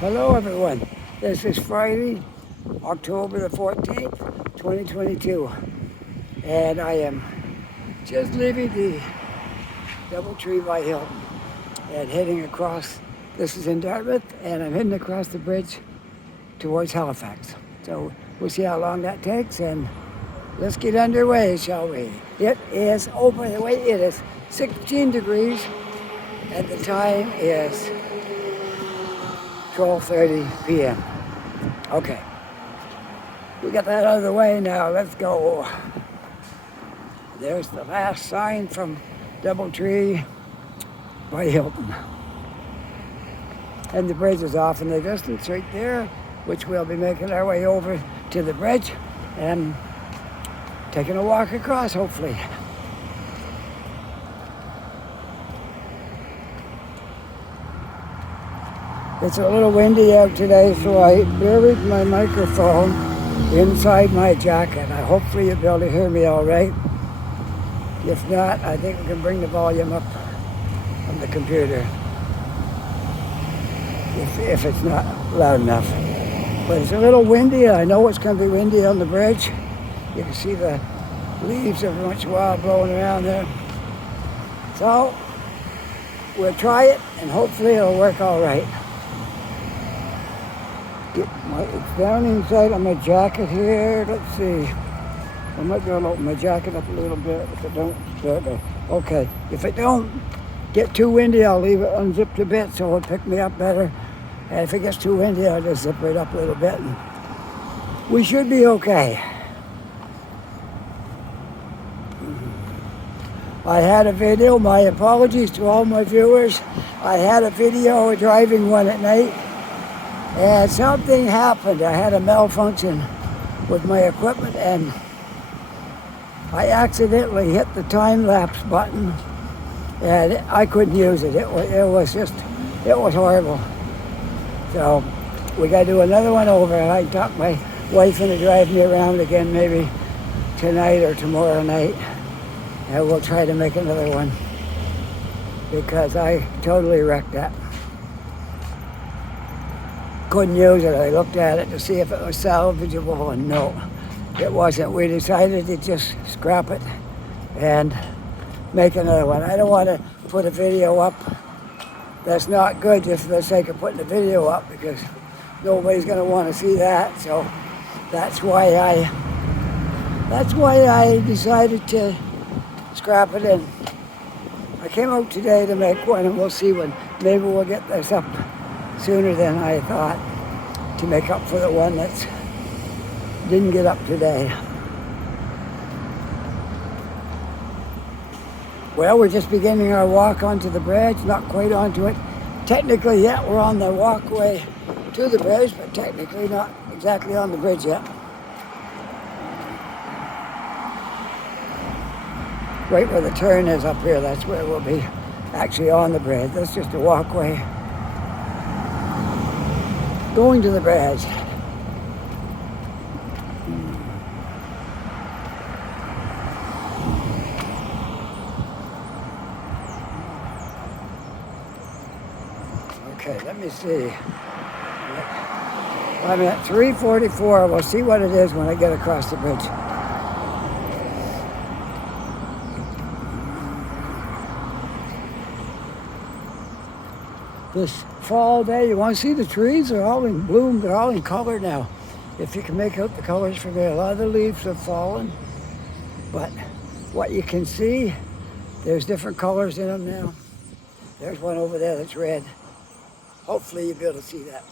Hello everyone, this is Friday, October the 14th, 2022, and I am just leaving the Doubletree by Hilton and heading across. This is in Dartmouth, and I'm heading across the bridge towards Halifax. So we'll see how long that takes, and let's get underway, shall we? It is, oh by the way, it is 16 degrees, and the time is 12:30 p.m. Okay, we got that out of the way now. Let's go. There's the last sign from Doubletree by Hilton. And the bridge is off in the distance right there, which we'll be making our way over to the bridge and taking a walk across, hopefully. It's a little windy out today, so I buried my microphone inside my jacket. Hopefully you'll be able to hear me all right. If not, I think we can bring the volume up on the computer if it's not loud enough. But it's a little windy. I know it's going to be windy on the bridge. You can see the leaves every once in a while blowing around there. So we'll try it and hopefully it'll work all right. It's down inside on my jacket here. Let's see. I might be able to open my jacket up a little bit. If it don't, okay. If it don't get too windy, I'll leave it unzipped a bit so it'll pick me up better. And if it gets too windy, I'll just zip it up a little bit. And we should be okay. I had a video. My apologies to all my viewers. I had a video driving one at night. And something happened. I had a malfunction with my equipment and I accidentally hit the time-lapse button and I couldn't use it. It was horrible. So we got to do another one over, and I talked my wife into driving me around again maybe tonight or tomorrow night, and we'll try to make another one because I totally wrecked that. Couldn't use it. I looked at it to see if it was salvageable, and no, it wasn't. We decided to just scrap it and make another one. I don't want to put a video up that's not good just for the sake of putting a video up because nobody's going to want to see that. So that's why I decided to scrap it. And I came out today to make one, and we'll see when maybe we'll get this up sooner than I thought to make up for the one that didn't get up today. Well, we're just beginning our walk onto the bridge, not quite onto it. Technically yet, we're on the walkway to the bridge, but technically not exactly on the bridge yet. Right where the turn is up here, that's where we'll be actually on the bridge. That's just a walkway going to the bridge. Okay, let me see. I'm at 344. We'll see what it is when I get across the bridge. This fall day, you want to see the trees? They're all in bloom. They're all in color now. If you can make out the colors from there. A lot of the leaves have fallen. But what you can see, there's different colors in them now. There's one over there that's red. Hopefully you'll be able to see that.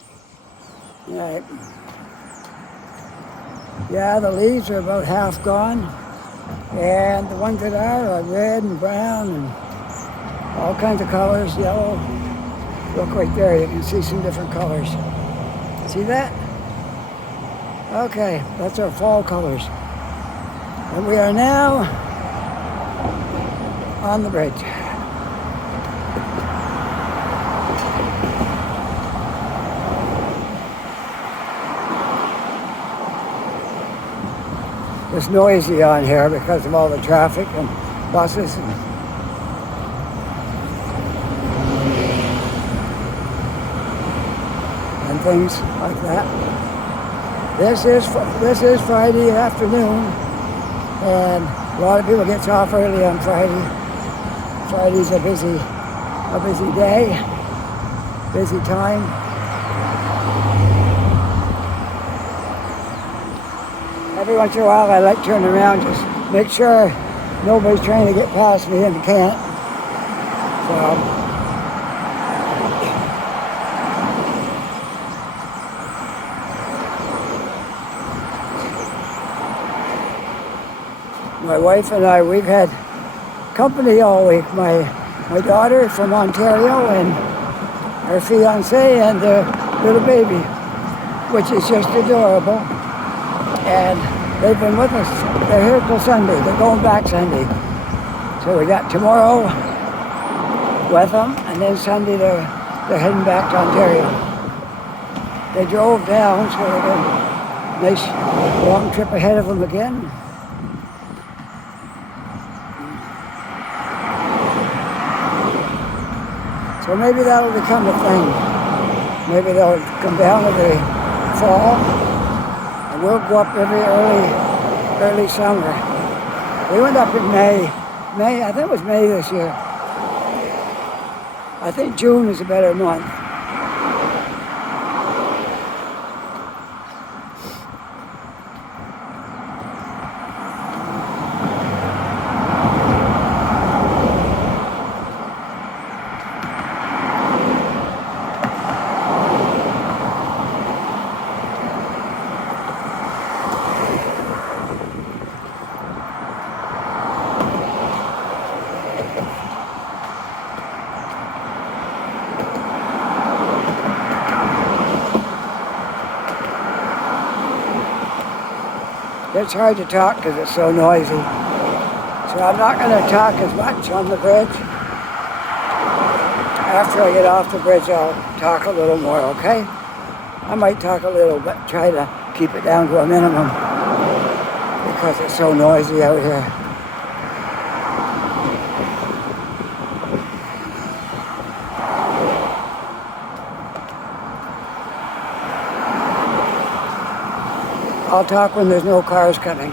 All right. Yeah, the leaves are about half gone. And the ones that are red and brown and all kinds of colors, yellow. Look right there, you can see some different colors. See that? Okay, that's our fall colors. And we are now on the bridge. It's noisy on here because of all the traffic and buses. and things like that. This is Friday afternoon, and a lot of people gets off early on Friday. Friday's a busy day, busy time. Every once in a while I like turning around, just make sure nobody's trying to get past me and can't. So my wife and I, we've had company all week. My daughter from Ontario and her fiance and their little baby, which is just adorable. And they've been with us. They're here till Sunday. They're going back Sunday. So we got tomorrow with them, and then Sunday they're heading back to Ontario. They drove down, so they got a nice long trip ahead of them again. So maybe that'll become a thing. Maybe they'll come down in the fall, and we'll go up every early summer. We went up in May, I think it was May this year. I think June is a better month. It's hard to talk because it's so noisy. So I'm not going to talk as much on the bridge. After I get off the bridge, I'll talk a little more, okay? I might talk a little, but try to keep it down to a minimum because it's so noisy out here. I'll talk when there's no cars coming.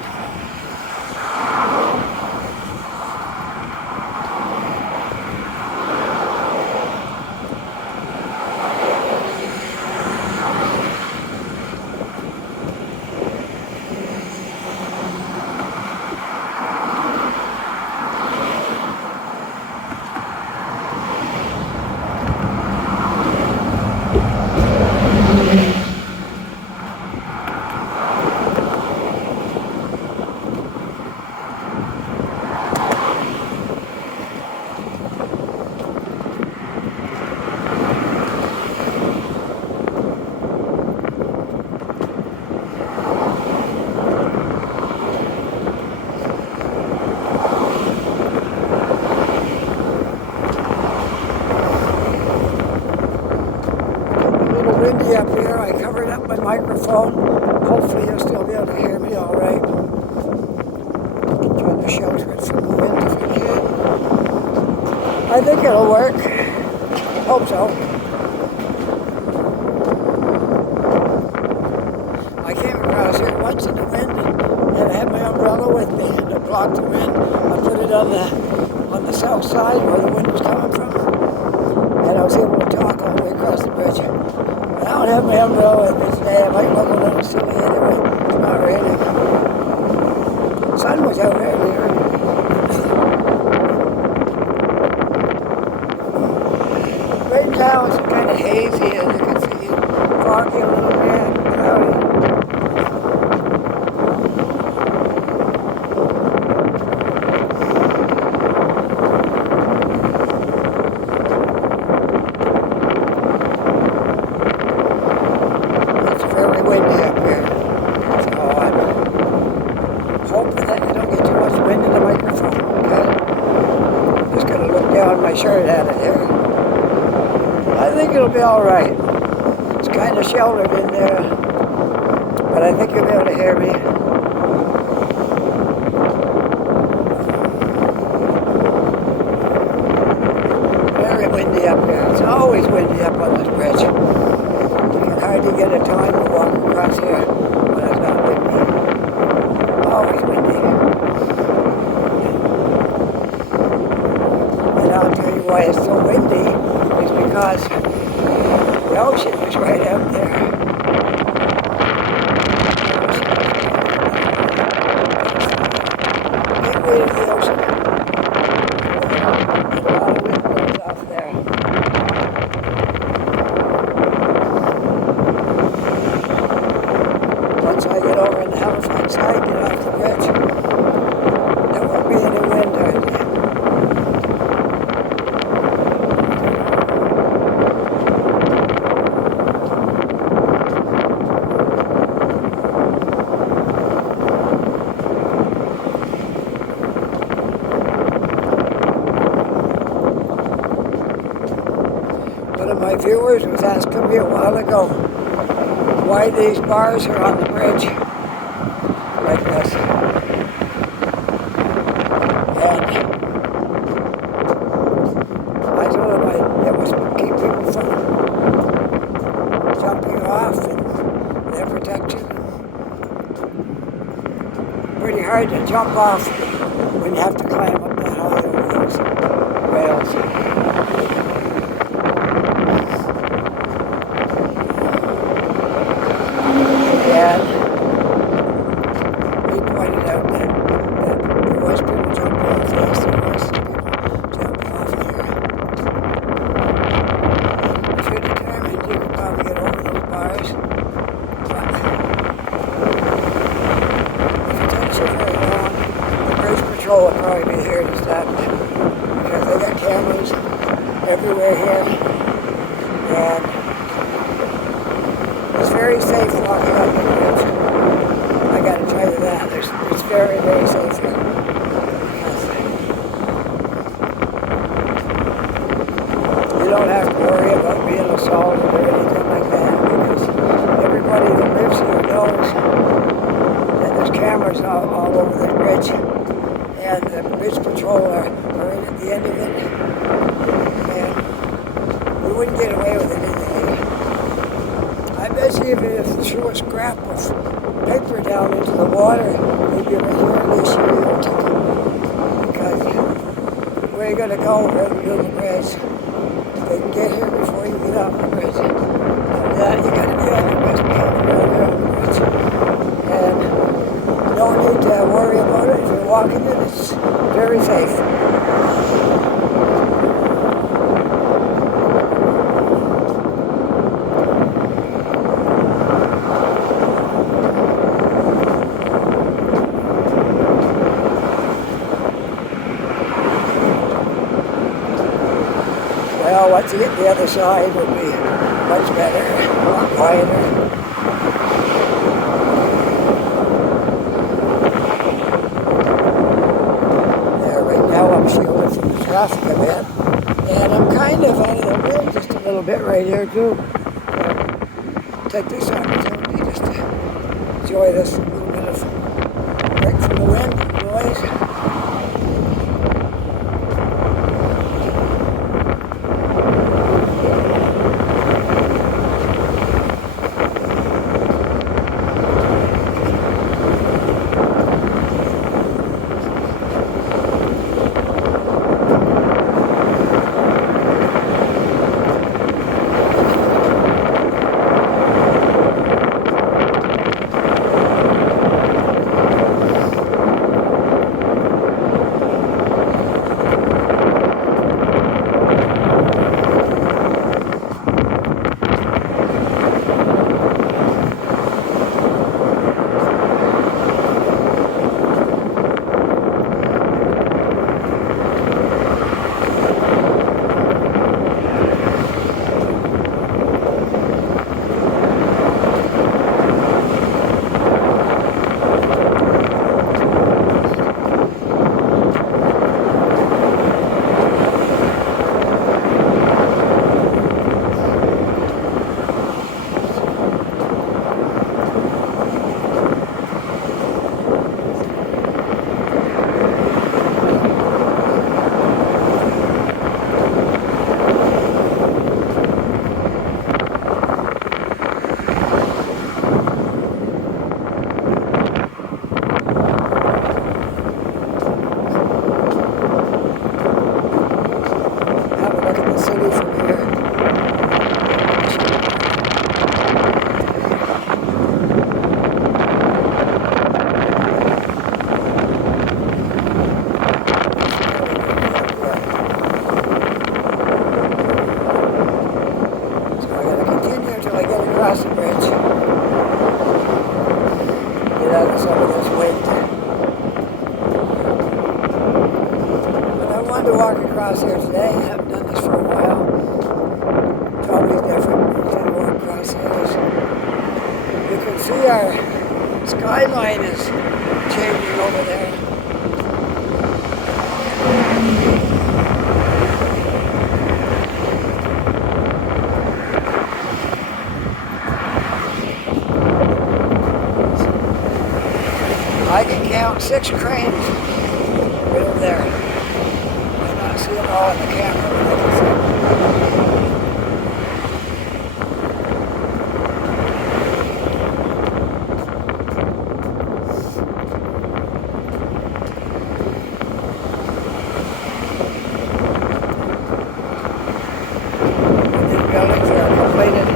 Windy up here. I covered up my microphone. Hopefully you'll still be able to hear me all right. Trying to shelter it from the wind if we can. I think it'll work. Hope so. I came across here once in the wind and I had my umbrella with me and it blocked the wind. I put it on the south side where the wind was coming from. And I was able to talk all the way across the bridge. I don't have my umbrella with me today. I might look a little silly anyway. It's not raining. The sun was out earlier. Right now it's kind of hazy, as you can see. Foggy a little bit, cloudy. Shirt out of there. I think it'll be all right. It's kind of sheltered in there, but I think you'll be able to hear me. Very windy up here. It's always windy up on this bridge. You can get a time to walk across here when it's not windy. Always windy. And I'll tell you why it's so windy is because the ocean is right out there. Gateway to the ocean. There's a lot of wind blows off there. Once I get over in the Halifax side, get off the bridge, there won't be any wind hardly. One of my viewers was asking me a while ago why these bars are on the bridge like this. And I told him it was to keep people from jumping off and their protection. Pretty hard to jump off when you have to climb up that high over those rails. And he pointed out that there was people jumping off this, there was people jumping off here. If you're determined, you could probably get over those bars. But if it takes you very long, the bridge patrol will probably be here to stop you. Because they got cameras everywhere here. And it's very safe walking up the bridge. I gotta tell you that. It's very, very safe here. You don't have to worry about being assaulted or anything like that because everybody that lives here knows that there's cameras all over the bridge and the bridge patrol are right at the end of it. And we wouldn't get away with anything. I bet you even if you threw a scrap of paper down into the water, they'd give a hearing issue or ticket. Because where you gotta go right under the bridge, they can get here before you get off the bridge. Yeah, you gotta be on your best behavior right here on the bridge. And you don't need to worry about it. If you're walking it, it's very safe. Well, once you get to the other side, it'll be much better, a lot quieter. There, right now I'm shielded from the traffic a bit. And I'm kind of out of the wind just a little bit right here too. So take this opportunity just to enjoy this little bit of break from the wind and noise. see our skyline is changing over there. I can count 6 cranes right over there. I cannot see them all in the camera, but I can see them. And these buildings are completed.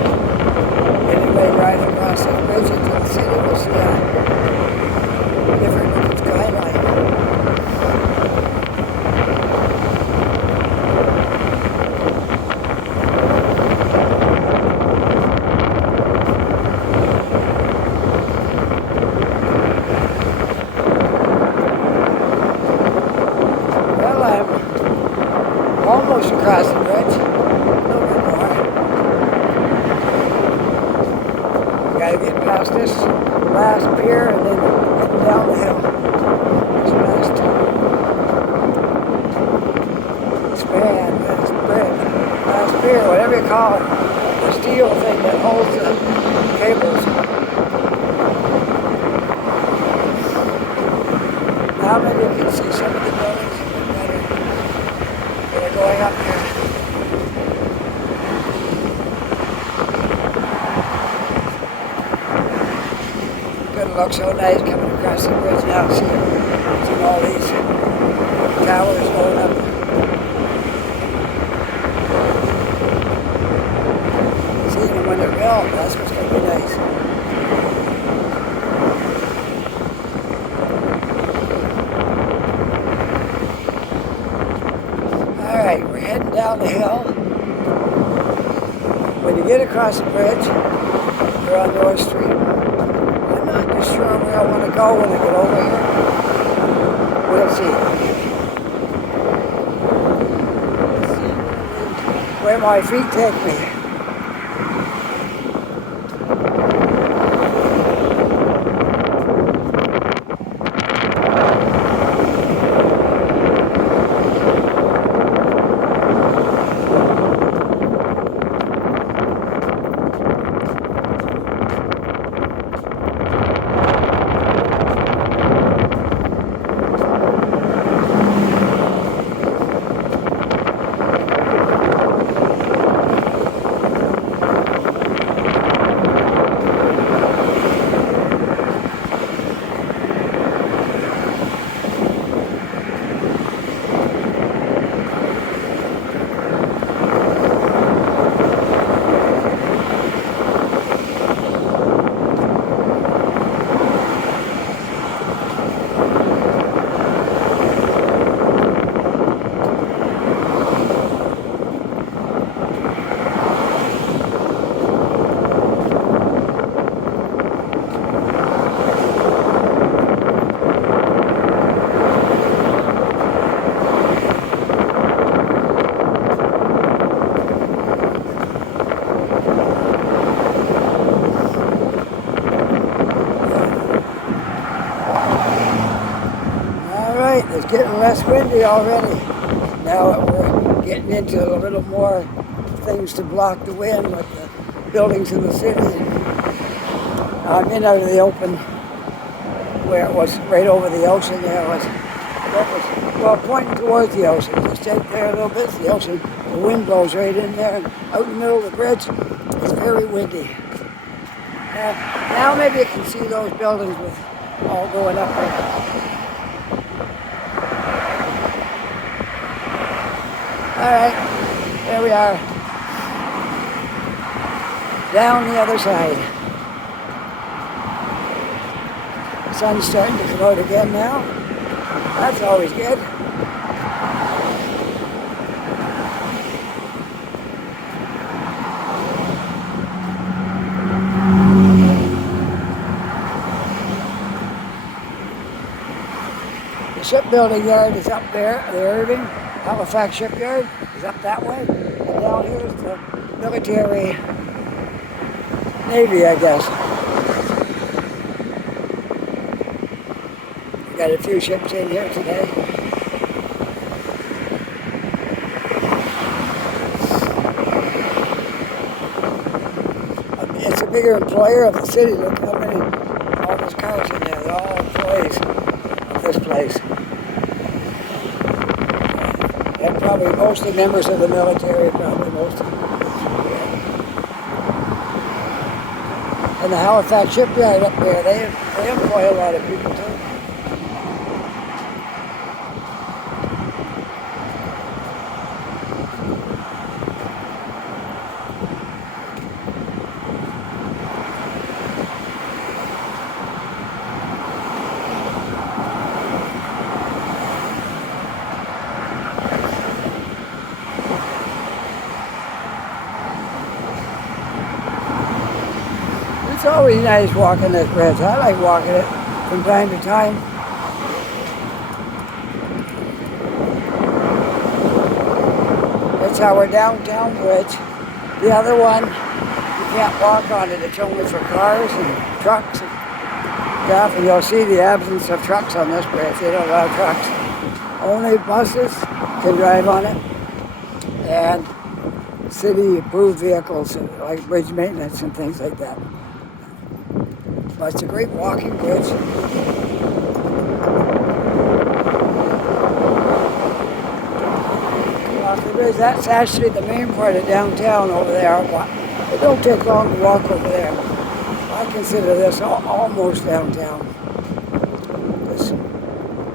Anybody drives across the bridge into the city will see a different looking skyline. Well, I'm almost across the bridge. A little bit more. Gotta get past this last pier and then head down the hill. This last span, this bridge, last pier, whatever you call it. The steel thing that holds the cables. Now maybe you can see some of the buildings a bit better that are going up here. Gonna look so nice coming across the bridge now, seeing all these towers going up. Seeing them when they're built, that's what's gonna be nice. Alright, we're heading down the hill. When you get across the bridge, you're on North Street. I'm not just sure where I want to go when I get over here. We'll see. Where my feet take me. It's getting less windy already. Now that we're getting into a little more things to block the wind, like the buildings in the city. I'm in out of the open, where it was right over the ocean. There was, well, pointing towards the ocean. Just take there a little bit, the ocean. The wind blows right in there, and out in the middle of the bridge, it's very windy. Now maybe you can see those buildings with all going up there. All right, there we are. Down the other side. The sun's starting to come out again now. That's always good. The shipbuilding yard is up there, the Irving. Halifax shipyard is up that way. And down here is the military Navy, I guess. got a few ships in here today. It's a bigger employer of the city. Look how many, all those cars in there. They're all employees of this place. And probably mostly members of the military, probably most of them. And the Halifax shipyard up there, they employ a lot of people too. It's always nice walking this bridge. I like walking it from time to time. It's our downtown bridge. The other one, you can't walk on it. It's only for cars and trucks and stuff. And you'll see the absence of trucks on this bridge. They don't allow trucks. Only buses can drive on it. And city-approved vehicles like bridge maintenance and things like that. But it's a great walking bridge. Off the bridge, that's actually the main part of downtown over there. It don't take long to walk over there. I consider this almost downtown.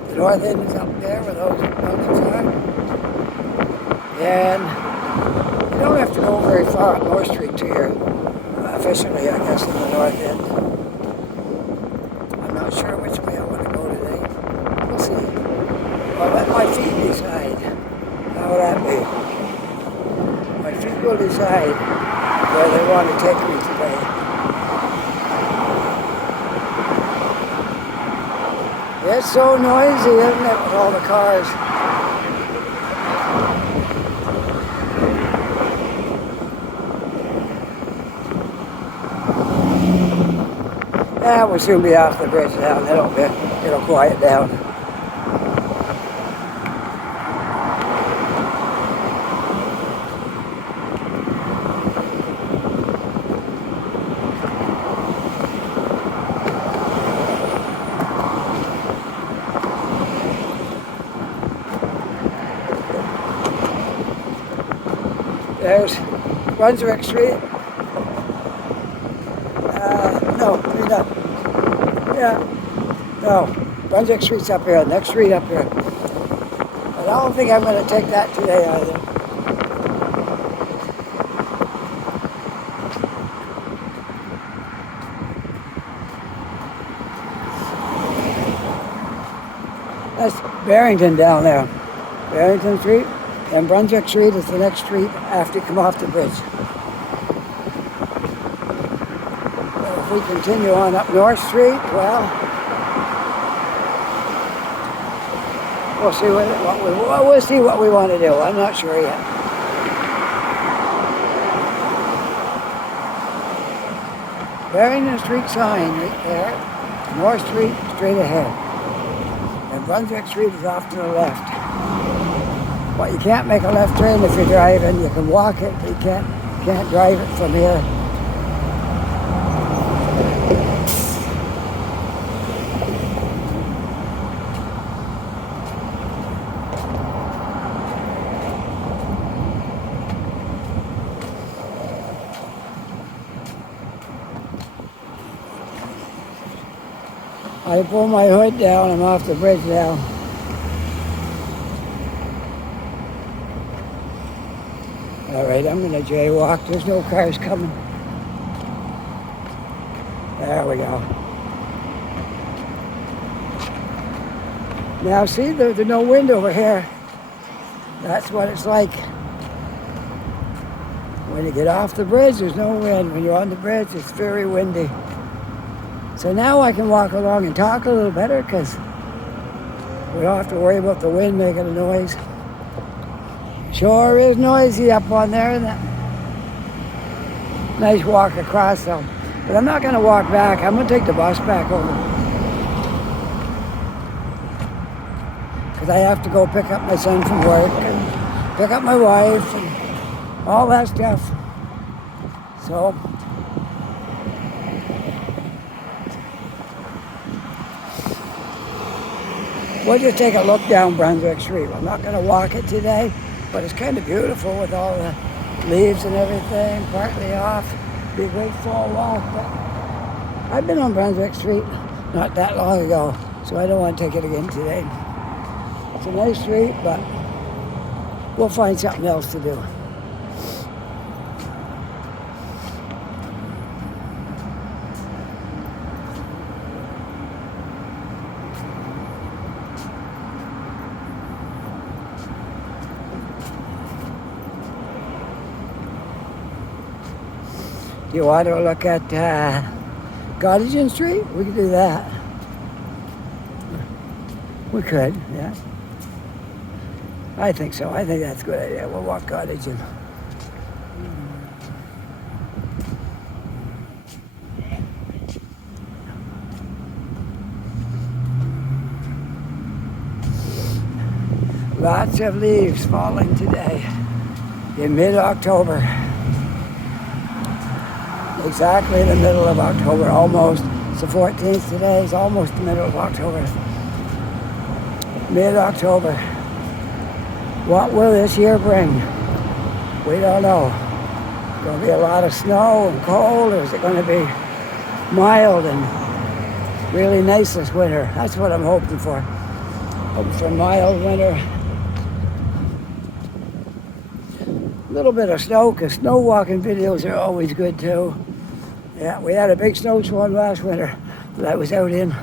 The north end is up there where those buildings are. And you don't have to go very far up North Street to here, officially, I guess, in the north end. I'm not sure which way I want to go today. We'll see. I'll let my feet decide. How will that be? My feet will decide where they want to take me today. It's so noisy, isn't it, with all the cars? Yeah, we'll soon be off the bridge now. It'll quiet down. There's Brunswick Street. No, you're not. Yeah. No, Brunswick Street's up here. Next street up here. But I don't think I'm going to take that today either. That's Barrington down there. Barrington Street. And Brunswick Street is the next street after you come off the bridge. So if we continue on up North Street, well, we'll see what we want to do. I'm not sure yet. Barrington Street sign right there. North Street straight ahead. And Brunswick Street is off to the left. But you can't make a left turn if you're driving. You can walk it, but you can't drive it from here. I pull my hood down, I'm off the bridge now. All right, I'm going to jaywalk. There's no cars coming. There we go. Now see, there's no wind over here. That's what it's like. When you get off the bridge, there's no wind. When you're on the bridge, it's very windy. So now I can walk along and talk a little better because we don't have to worry about the wind making a noise. Sure is noisy up on there, isn't it? Nice walk across though. But I'm not going to walk back. I'm going to take the bus back over. because I have to go pick up my son from work and pick up my wife and all that stuff. So we'll just take a look down Brunswick Street. I'm not going to walk it today, but it's kind of beautiful with all the leaves and everything, partly off. Be a great fall walk. But I've been on Brunswick Street not that long ago, so I don't want to take it again today. It's a nice street, but we'll find something else to do. Do you want to look at Gottingen Street? We could do that. We could, yeah. I think so. I think that's a good idea. We'll walk Gottingen. Lots of leaves falling today in mid-October. Exactly the middle of October, almost. It's the 14th today. It's almost the middle of October. Mid-October. What will this year bring? We don't know. Going to be a lot of snow and cold, or is it going to be mild and really nice this winter? That's what I'm hoping for. Hoping for a mild winter. A little bit of snow, because snow walking videos are always good too. Yeah, we had a big snowstorm last winter that I was out in.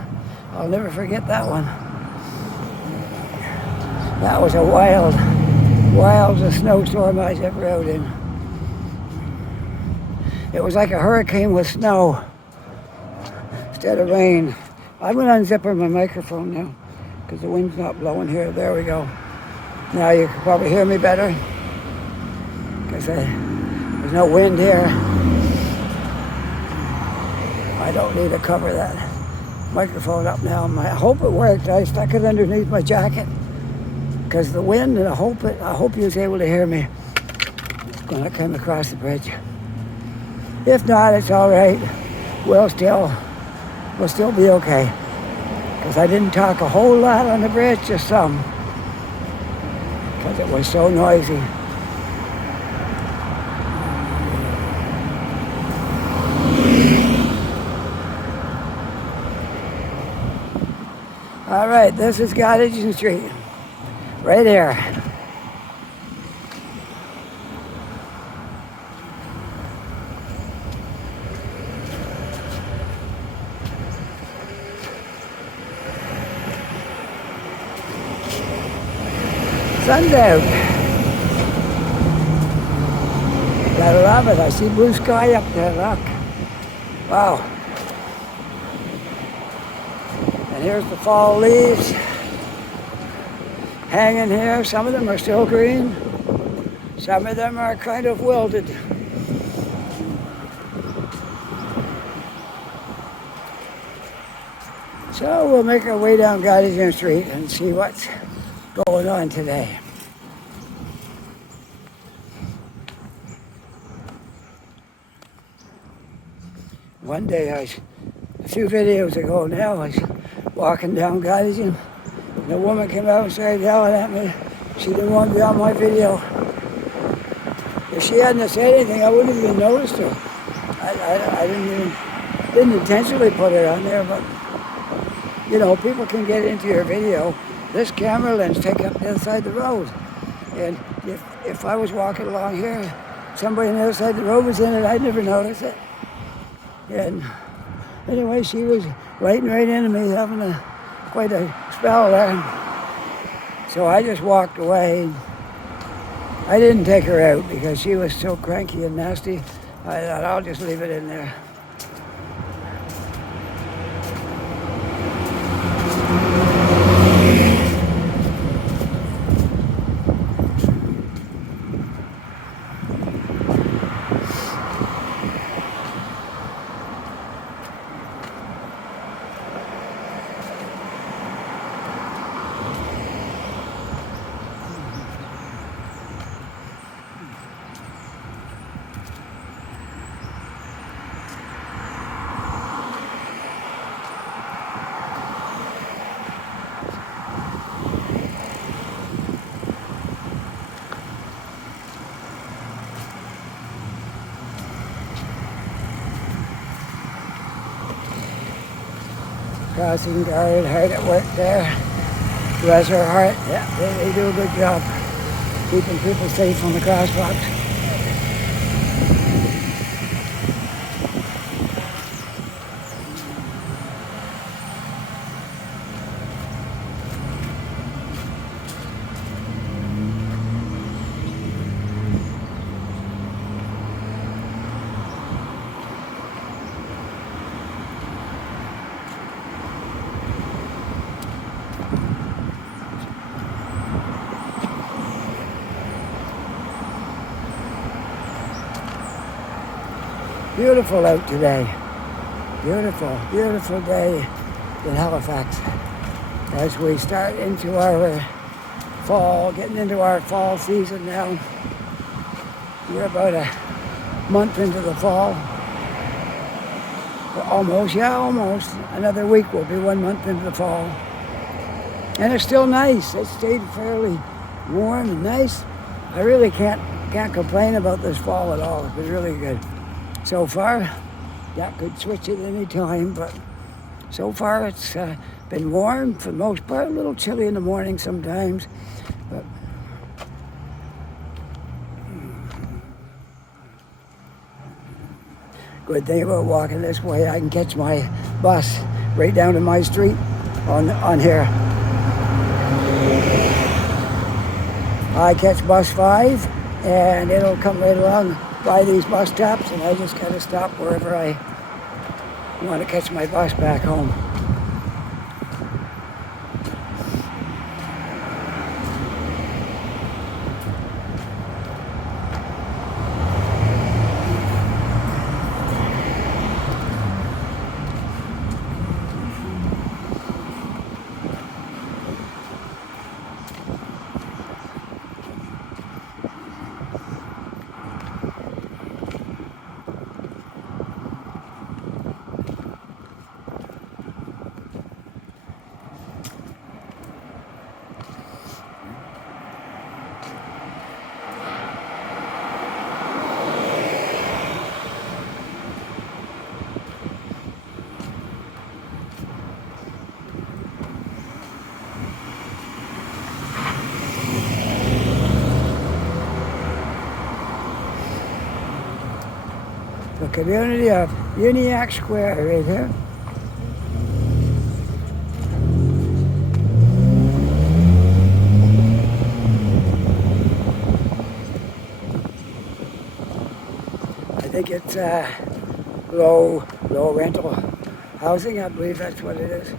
I'll never forget that one. That was a wildest snowstorm I was ever out in. It was like a hurricane with snow instead of rain. I'm going to unzip my microphone now because the wind's not blowing here. There we go. Now you can probably hear me better because there's no wind here. I don't need to cover that microphone up now. I hope it worked. I stuck it underneath my jacket because the wind, and I hope you was able to hear me when I come across the bridge. If not, it's all right. We'll still be okay because I didn't talk a whole lot on the bridge, just some, because it was so noisy. All right, this is Gottingen Street, right here. Sun's out. Gotta love it. I see blue sky up there, look. Wow. And here's the fall leaves hanging here. Some of them are still green. Some of them are kind of wilted. So we'll make our way down Gottingen Street and see what's going on today. One day, a few videos ago now, I was walking down Gottingen, and a woman came out and started yelling at me. She didn't want to be on my video. If she hadn't said anything, I wouldn't have even noticed her. I didn't intentionally put it on there, but you know, people can get into your video. This camera lens take up the other side of the road. And if I was walking along here, somebody on the other side of the road was in it, I'd never notice it. And anyway, she was writing right into me, having quite a spell there. So I just walked away. I didn't take her out because she was so cranky and nasty. I thought I'll just leave it in there. crossing guard hard at work there. Bless her heart. Yeah, they do a good job keeping people safe on the crosswalks. Beautiful out today. Beautiful, beautiful day in Halifax as we start into our fall, getting into our fall season now. We're about a month into the fall. Almost, yeah, almost. Another week will be 1 month into the fall. And it's still nice. It stayed fairly warm and nice. I really can't complain about this fall at all. It's been really good. So far, that could switch at any time, but so far it's been warm for the most part, a little chilly in the morning sometimes. But good thing about walking this way, I can catch my bus right down to my street on here. I catch bus 5 and it'll come right along by these bus stops, and I just gotta stop wherever I want to catch my bus back home. The community of Uniacke Square right here. I think it's low rental housing. I believe that's what it is.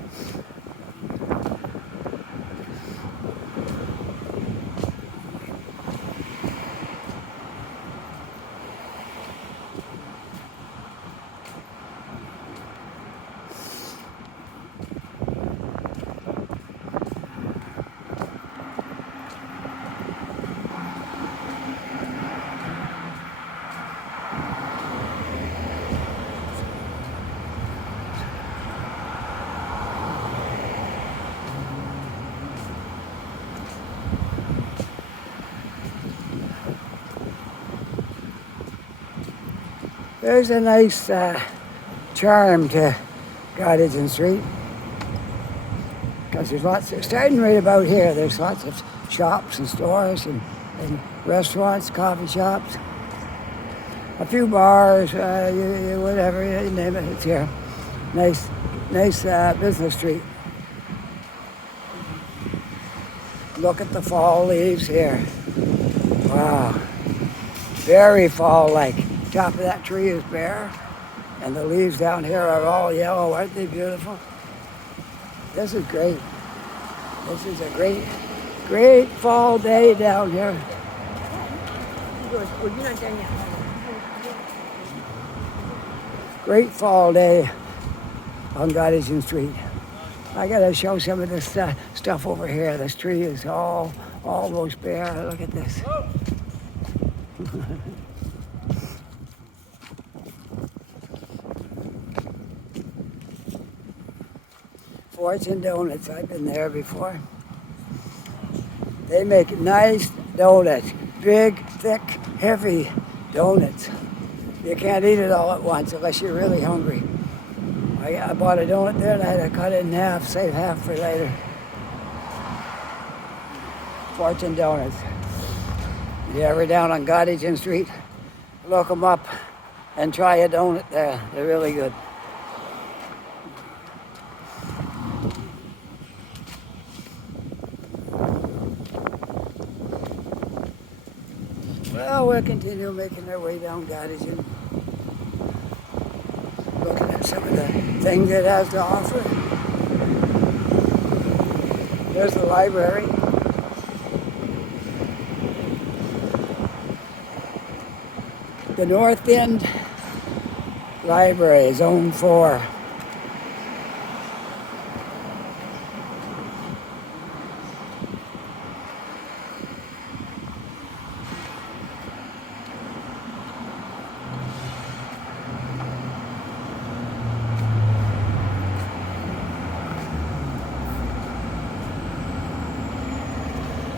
There's a nice charm to Gottingen Street, because there's lots, starting right about here, there's lots of shops and stores and restaurants, coffee shops, a few bars, whatever, you name it, it's here. Nice business street. Look at the fall leaves here. Wow, very fall-like. Top of that tree is bare, and the leaves down here are all yellow. Aren't they beautiful? This is great. This is a great fall day down here. Great fall day on Gottingen Street. I gotta show some of this stuff over here. This tree is almost bare. Look at this. Fortune Donuts, I've been there before. They make nice donuts, big, thick, heavy donuts. You can't eat it all at once unless you're really hungry. I bought a donut there and I had to cut it in half, save half for later. Fortune Donuts. If you're ever down on Gottingen Street, look them up and try a donut there. They're really good. Well, we'll continue making our way down Gottingen, looking at some of the things it has to offer. There's the library. The North End Library, Zone 4.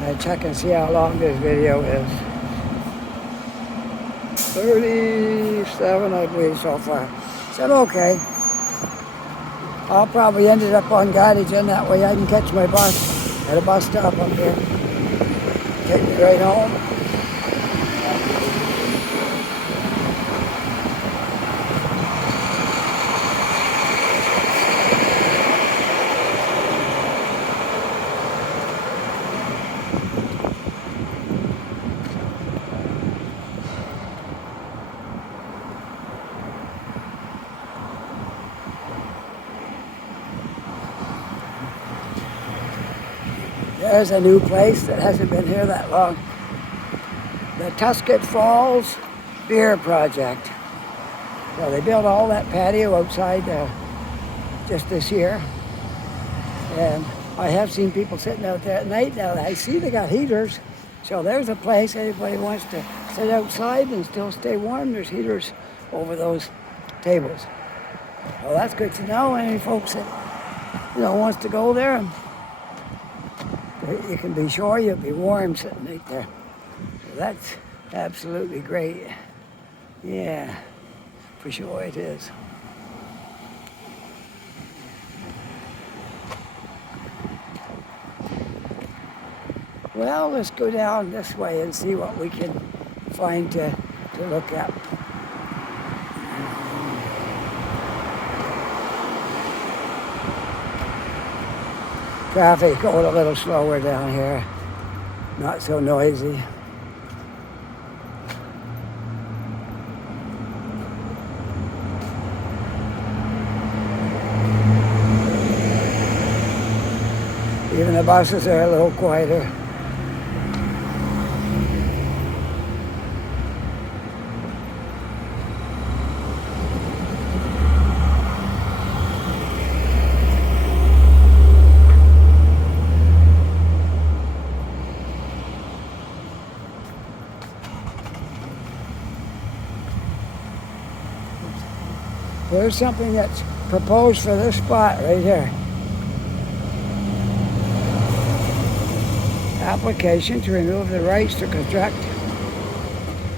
I check and see how long this video is. 37, I believe, so far. So okay. I'll probably end it up on Gottingen. That way I can catch my bus at a bus stop up here. Take me right home. There's a new place that hasn't been here that long. The Tuscan Falls Beer Project. So they built all that patio outside just this year. And I have seen people sitting out there at night now. I see they got heaters. So there's a place anybody wants to sit outside and still stay warm. There's heaters over those tables. Well, that's good to know. Any folks that wants to go there, you can be sure you'll be warm sitting right there. So that's absolutely great. Yeah, for sure it is. Well, let's go down this way and see what we can find to look at. Traffic going a little slower down here, not so noisy. Even the buses are a little quieter. There's something that's proposed for this spot right here. Application to remove the rights to construct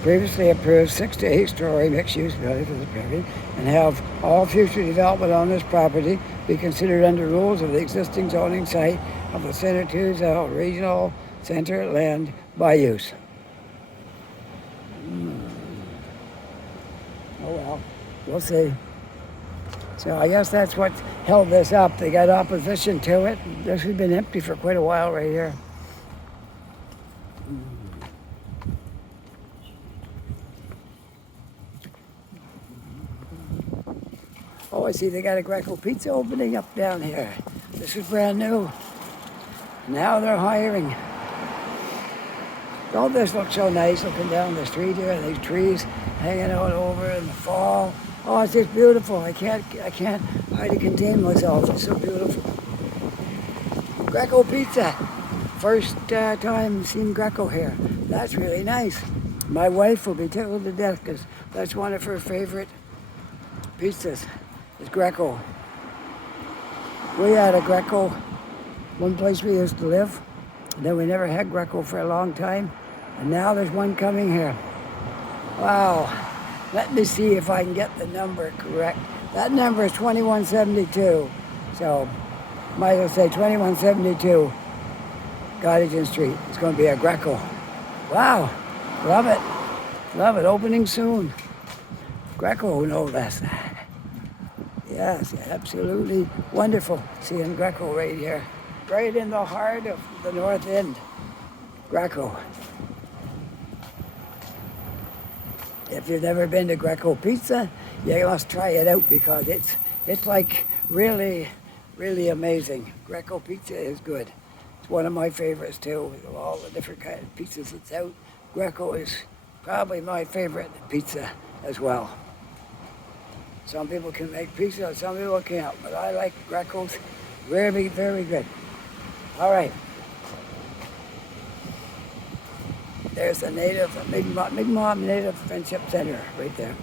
previously approved 6 to 8 story mixed-use building for the property and have all future development on this property be considered under rules of the existing zoning site of the Center 2 Regional Center land by use. Oh well, we'll see. So I guess that's what held this up. They got opposition to it. This has been empty for quite a while right here. Oh, I see they got a Greco Pizza opening up down here. This is brand new. Now they're hiring. Don't this look so nice looking down the street here, and these trees hanging out over in the fall. Oh, it's just beautiful. I can't hardly contain myself. It's so beautiful. Greco Pizza. First time seeing Greco here. That's really nice. My wife will be tickled to death because that's one of her favorite pizzas. Is Greco. We had a Greco one place we used to live. And then we never had Greco for a long time. And now there's one coming here. Wow. Let me see if I can get the number correct. That number is 2172. So, might as well say 2172 Gottingen Street. It's going to be a Greco. Wow. Love it. Love it. Opening soon. Greco, no less. Yes, absolutely wonderful seeing Greco right here. Right in the heart of the North End. Greco. If you've never been to Greco Pizza, you must try it out because it's like really, really amazing. Greco Pizza is good. It's one of my favorites too. Of all the different kind of pizzas that's out, Greco is probably my favorite pizza as well. Some people can make pizza, some people can't, but I like Greco's. Very, very good. All right. There's the Mi'kmaq Native Friendship Center right there.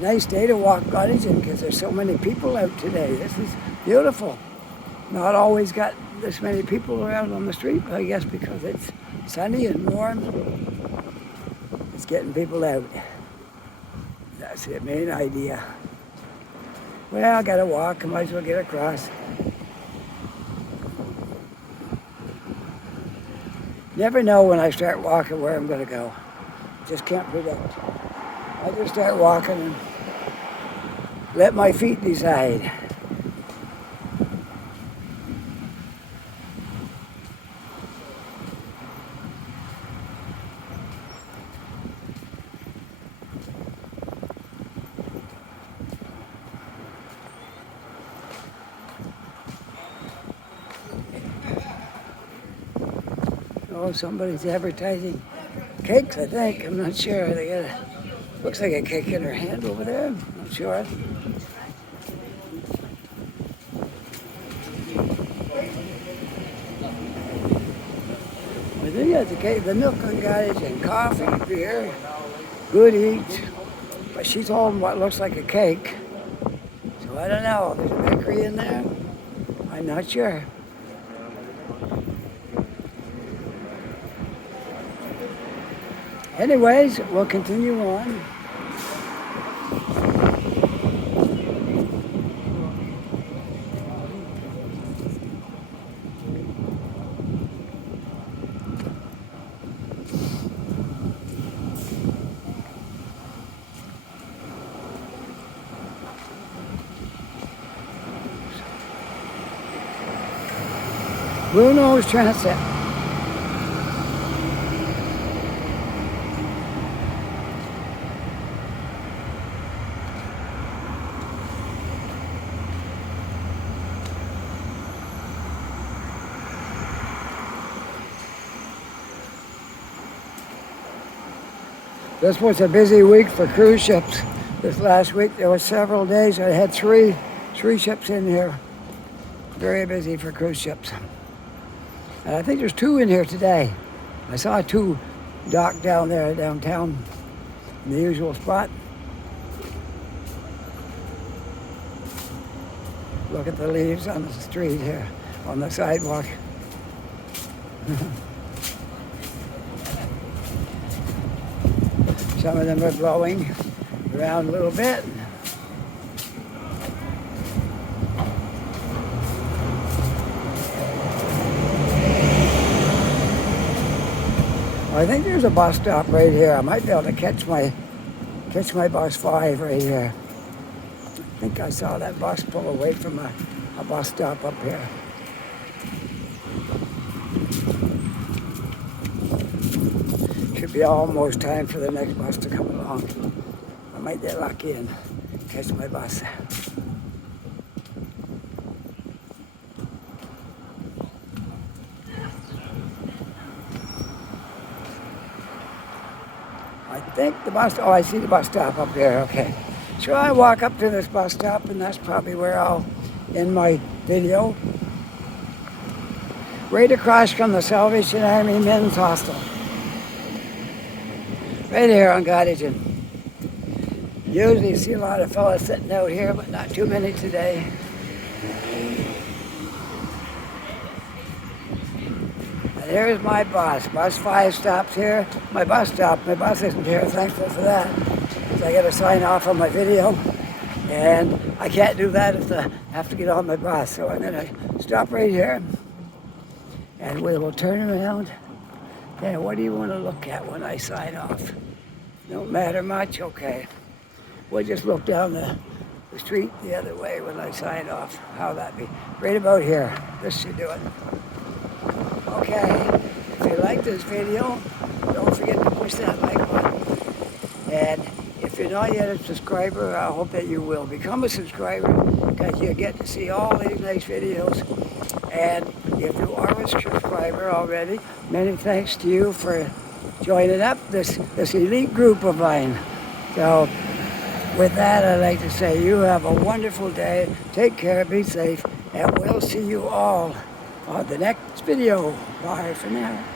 Nice day to walk Gottingen because there's so many people out today. This is beautiful. Not always got this many people around on the street, I guess because it's sunny and warm. It's getting people out. That's the main idea. Well, I gotta walk, I might as well get across. Never know when I start walking where I'm gonna go. Just can't predict. I just start walking and let my feet decide. Oh, somebody's advertising cakes, I think. I'm not sure. They got looks like a cake in her hand over there. I'm not sure. I think that's a cake. The milk and cottage and coffee, beer, good eats. But she's holding what looks like a cake. So I don't know. There's a bakery in there. I'm not sure. Anyways, we'll continue on. Blue Nose Transit. This was a busy week for cruise ships. This last week there were several days. I had three ships in here. Very busy for cruise ships. And I think there's two in here today. I saw two docked down there downtown in the usual spot. Look at the leaves on the street here, on the sidewalk. Some of them are blowing around a little bit. I think there's a bus stop right here. I might be able to catch my bus 5 right here. I think I saw that bus pull away from a bus stop up here. Should be almost time for the next bus to come along. I might get lucky and catch my bus. I think the bus, I see the bus stop up there, okay. So I walk up to this bus stop and that's probably where I'll end my video. Right across from the Salvation Army Men's Hostel. Right here on Gottingen. Usually you see a lot of fellas sitting out here, but not too many today. And here's my bus. Bus 5 stops here. My bus stopped. My bus isn't here. Thankful for that. So I got to sign off on my video. And I can't do that if I have to get on my bus. So I'm going to stop right here. And we will turn around. And what do you want to look at when I sign off? Don't matter much? Okay. We'll just look down the street the other way when I sign off. How that be? Right about here. This should do it. Okay. If you like this video, don't forget to push that like button. And if you're not yet a subscriber, I hope that you will become a subscriber because you get to see all these nice videos. And if you are a subscriber already, many thanks to you for joining up this elite group of mine. So with that, I'd like to say you have a wonderful day. Take care, be safe, and we'll see you all on the next video. Bye for now.